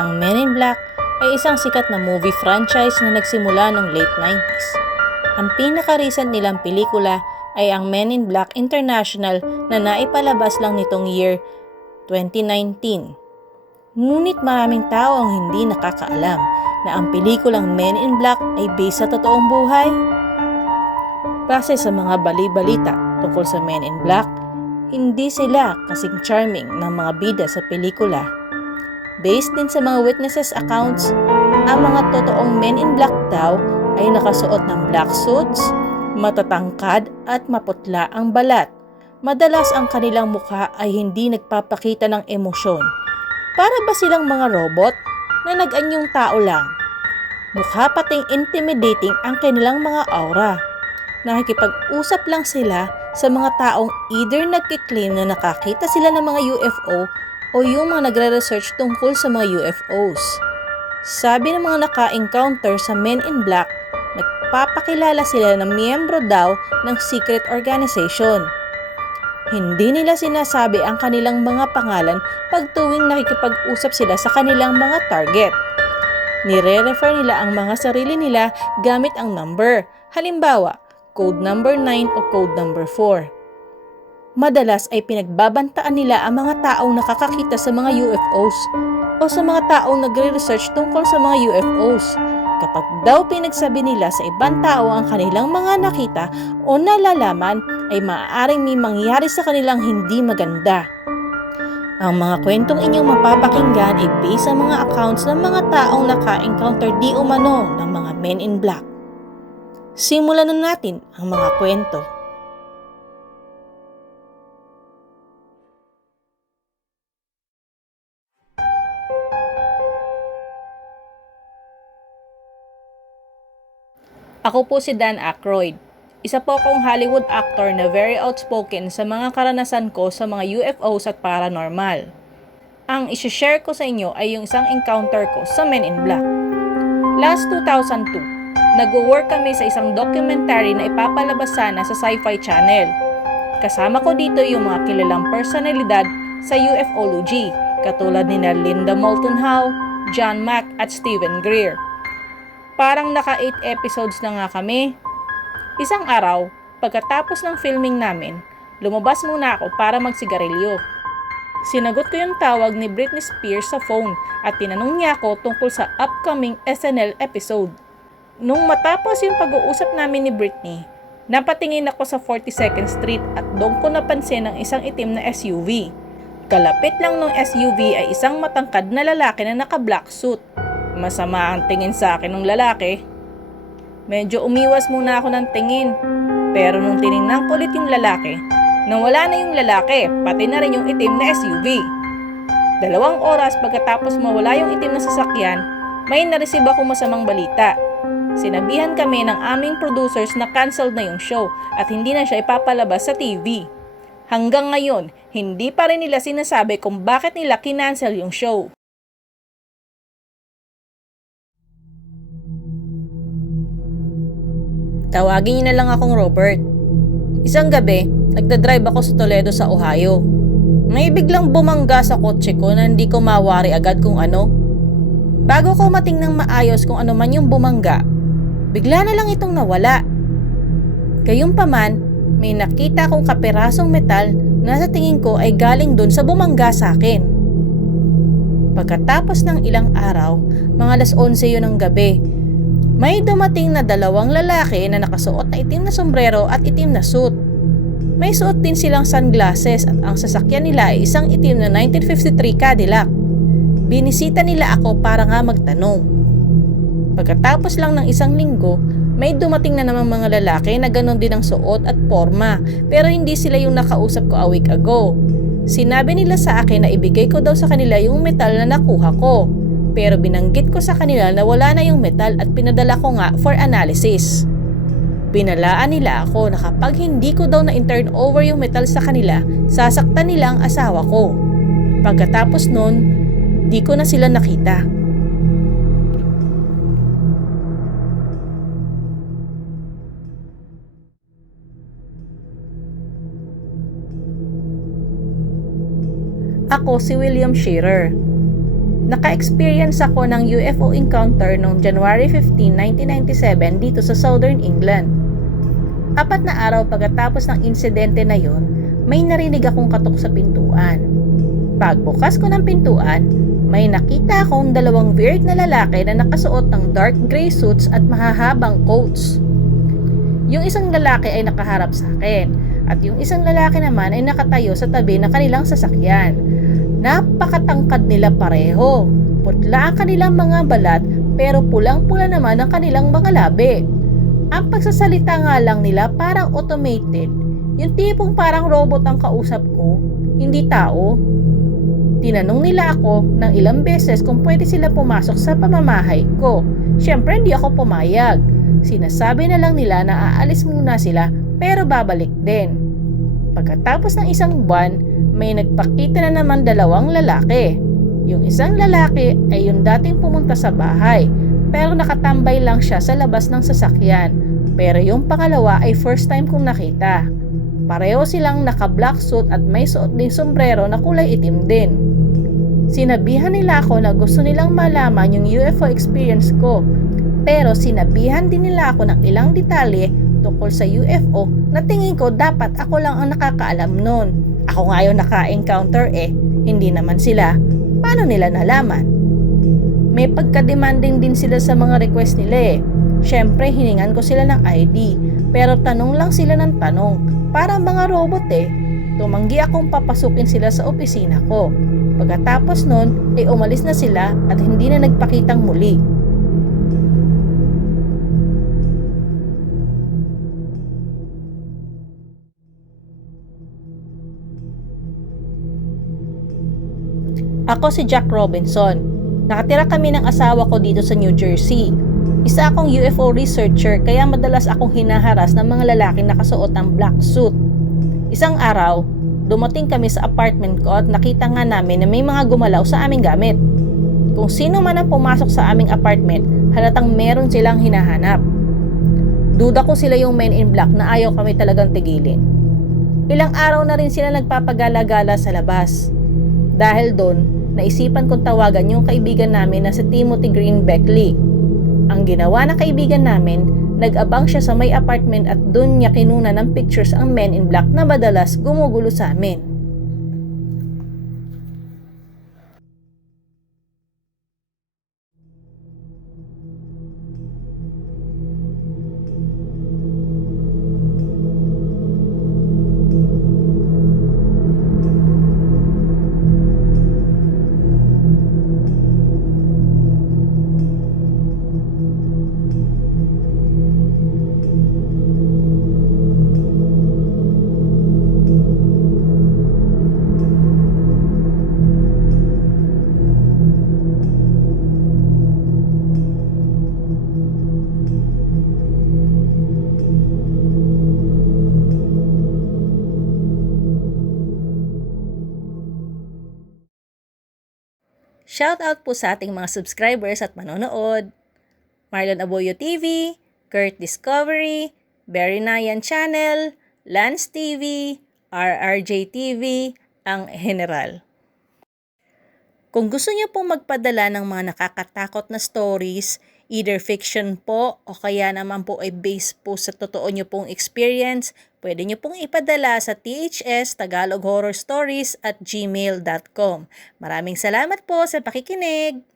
Ang Men in Black ay isang sikat na movie franchise na nagsimula noong late 90s. Ang pinaka-recent nilang pelikula ay ang Men in Black International na naipalabas lang nitong year 2019. Ngunit maraming tao ang hindi nakakaalam na ang pelikulang Men in Black ay based sa totoong buhay. Base sa mga bali-balita tungkol sa Men in Black, hindi sila kasing charming ng mga bida sa pelikula. Based din sa mga witnesses accounts, ang mga totoong Men in Black daw ay nakasuot ng black suits, matatangkad at maputla ang balat. Madalas ang kanilang mukha ay hindi nagpapakita ng emosyon. Para ba silang mga robot na nag-anyong tao lang? Mukha pating intimidating ang kanilang mga aura. Nakikipag-usap lang sila sa mga taong either nagkiklaim na nakakita sila ng mga UFO o yung mga nagre-research tungkol sa mga UFOs. Sabi ng mga naka-encounter sa Men in Black, nagpapakilala sila na miyembro daw ng secret organization. Hindi nila sinasabi ang kanilang mga pangalan pag tuwing nakikipag-usap sila sa kanilang mga target. Nire-refer nila ang mga sarili nila gamit ang number. Halimbawa, code number 9 o code number 4. Madalas ay pinagbabantaan nila ang mga taong nakakakita sa mga UFOs o sa mga taong nagre-research tungkol sa mga UFOs. Kapag daw pinagsabi nila sa ibang tao ang kanilang mga nakita o nalalaman, ay maaaring may mangyari sa kanilang hindi maganda. Ang mga kwentong inyong mapapakinggan ay based sa mga accounts ng mga taong naka-encounter di umano ng mga Men in Black. Simulan na natin ang mga kwento. Ako po si Dan Aykroyd. Isa po akong Hollywood actor na very outspoken sa mga karanasan ko sa mga UFOs at paranormal. Ang isi-share ko sa inyo ay yung isang encounter ko sa Men in Black. Last 2002, nag-work kami sa isang documentary na ipapalabas sana sa Sci-Fi Channel. Kasama ko dito yung mga kilalang personalidad sa UFOlogy, katulad ni Linda Moulton Howe, John Mack at Stephen Greer. Parang naka 8 episodes na nga kami. Isang araw, pagkatapos ng filming namin, lumabas muna ako para magsigarilyo. Sinagot ko yung tawag ni Britney Spears sa phone at tinanong niya ako tungkol sa upcoming SNL episode. Nung matapos yung pag-uusap namin ni Britney, napatingin ako sa 42nd Street at doon ko napansin ang isang itim na SUV. Kalapit lang ng SUV ay isang matangkad na lalaki na naka-black suit. Masama ang tingin sa akin ng lalaki. Medyo umiwas muna ako ng tingin, pero nung tiningnan ko ulit yung lalaki, nawala na yung lalaki, pati na rin yung itim na SUV. 2 oras pagkatapos mawala yung itim na sasakyan, may nareceive ako masamang balita. Sinabihan kami ng aming producers na canceled na yung show at hindi na siya ipapalabas sa TV. Hanggang ngayon, hindi pa rin nila sinasabi kung bakit nila kinancel yung show. Tawagin niyo na lang akong Robert. Isang gabi, nagdadrive ako sa Toledo sa Ohio. May biglang bumangga sa kotse ko na hindi ko mawari agad kung ano. Bago ko matingnang maayos kung ano man yung bumangga, bigla na lang itong nawala. Gayunpaman, may nakita akong kapirasong metal na sa tingin ko ay galing dun sa bumangga sa akin. Pagkatapos ng ilang araw, mga 11:00 yun ng gabi, may dumating na 2 lalaki na nakasuot na itim na sombrero at itim na suit. May suot din silang sunglasses at ang sasakyan nila ay isang itim na 1953 Cadillac. Binisita nila ako para nga magtanong. Pagkatapos lang ng 1 linggo, may dumating na namang mga lalaki na ganon din ang suot at forma, pero hindi sila yung nakausap ko a week ago. Sinabi nila sa akin na ibigay ko daw sa kanila yung metal na nakuha ko. Pero binanggit ko sa kanila na wala na yung metal at pinadala ko nga for analysis. Binalaan nila ako na kapag hindi ko daw na-turn over yung metal sa kanila, sasaktan nila ang asawa ko. Pagkatapos nun, di ko na sila nakita. Ako si William Shearer. Naka-experience ako ng UFO encounter noong January 15, 1997 dito sa Southern England. 4 na araw pagkatapos ng insidente na yon, may narinig akong katok sa pintuan. Pagbukas ko ng pintuan, may nakita akong 2 weird na lalaki na nakasuot ng dark gray suits at mahahabang coats. Yung isang lalaki ay nakaharap sa akin at yung isang lalaki naman ay nakatayo sa tabi ng kanilang sasakyan. Napakatangkad nila pareho. Putla ang kanilang mga balat pero pulang-pula naman ang kanilang mga labi. Ang pagsasalita nga lang nila parang automated. Yung tipong parang robot ang kausap ko, hindi tao. Tinanong nila ako ng ilang beses kung pwede sila pumasok sa pamamahay ko. Siyempre hindi ako pumayag. Sinasabi na lang nila na aalis muna sila pero babalik din. Pagkatapos ng isang buwan, may nagpakita na naman 2 lalaki. Yung isang lalaki ay yung dating pumunta sa bahay pero nakatambay lang siya sa labas ng sasakyan. Pero yung pangalawa ay first time kong nakita. Pareho silang naka-black suit at may suot ding sombrero na kulay itim din. Sinabihan nila ako na gusto nilang malaman yung UFO experience ko. Pero sinabihan din nila ako ng ilang detalye tungkol sa UFO na tingin ko dapat ako lang ang nakakaalam nun. Ako nga yung naka-encounter hindi naman sila. Paano nila nalaman? May pagka-demanding din sila sa mga request nila Siyempre hiningan ko sila ng ID pero tanong lang sila ng tanong. Parang mga robot Tumanggi akong papasukin sila sa opisina ko. Pagkatapos nun ay umalis na sila at hindi na nagpakitang muli. Ako si Jack Robinson. Nakatira kami ng asawa ko dito sa New Jersey. Isa akong UFO researcher kaya madalas akong hinaharas ng mga lalaking nakasuot ng black suit. Isang araw, dumating kami sa apartment ko at nakita nga namin na may mga gumalaw sa aming gamit. Kung sino man ang pumasok sa aming apartment, halatang meron silang hinahanap. Duda ko sila yung men in black na ayaw kami talagang tigilin. Ilang araw na rin sila nagpapagala-gala sa labas. Dahil doon, naisipan kong tawagan yung kaibigan namin na si Timothy Green Beckley. Ang ginawa ng kaibigan namin, nag-abang siya sa may apartment at doon niya kinuna ng pictures ang men in black na madalas gumugulo sa amin. Shoutout po sa ating mga subscribers at manonood. Marlon Aboyo TV, Kurt Discovery, Barry Nayan Channel, Lance TV, RRJ TV, ang General. Kung gusto niyo pong magpadala ng mga nakakatakot na stories, either fiction po o kaya naman po ay based po sa totoo niyo pong experience, pwede niyo pong ipadala sa thstagaloghorrorstories@gmail.com. Maraming salamat po sa pakikinig!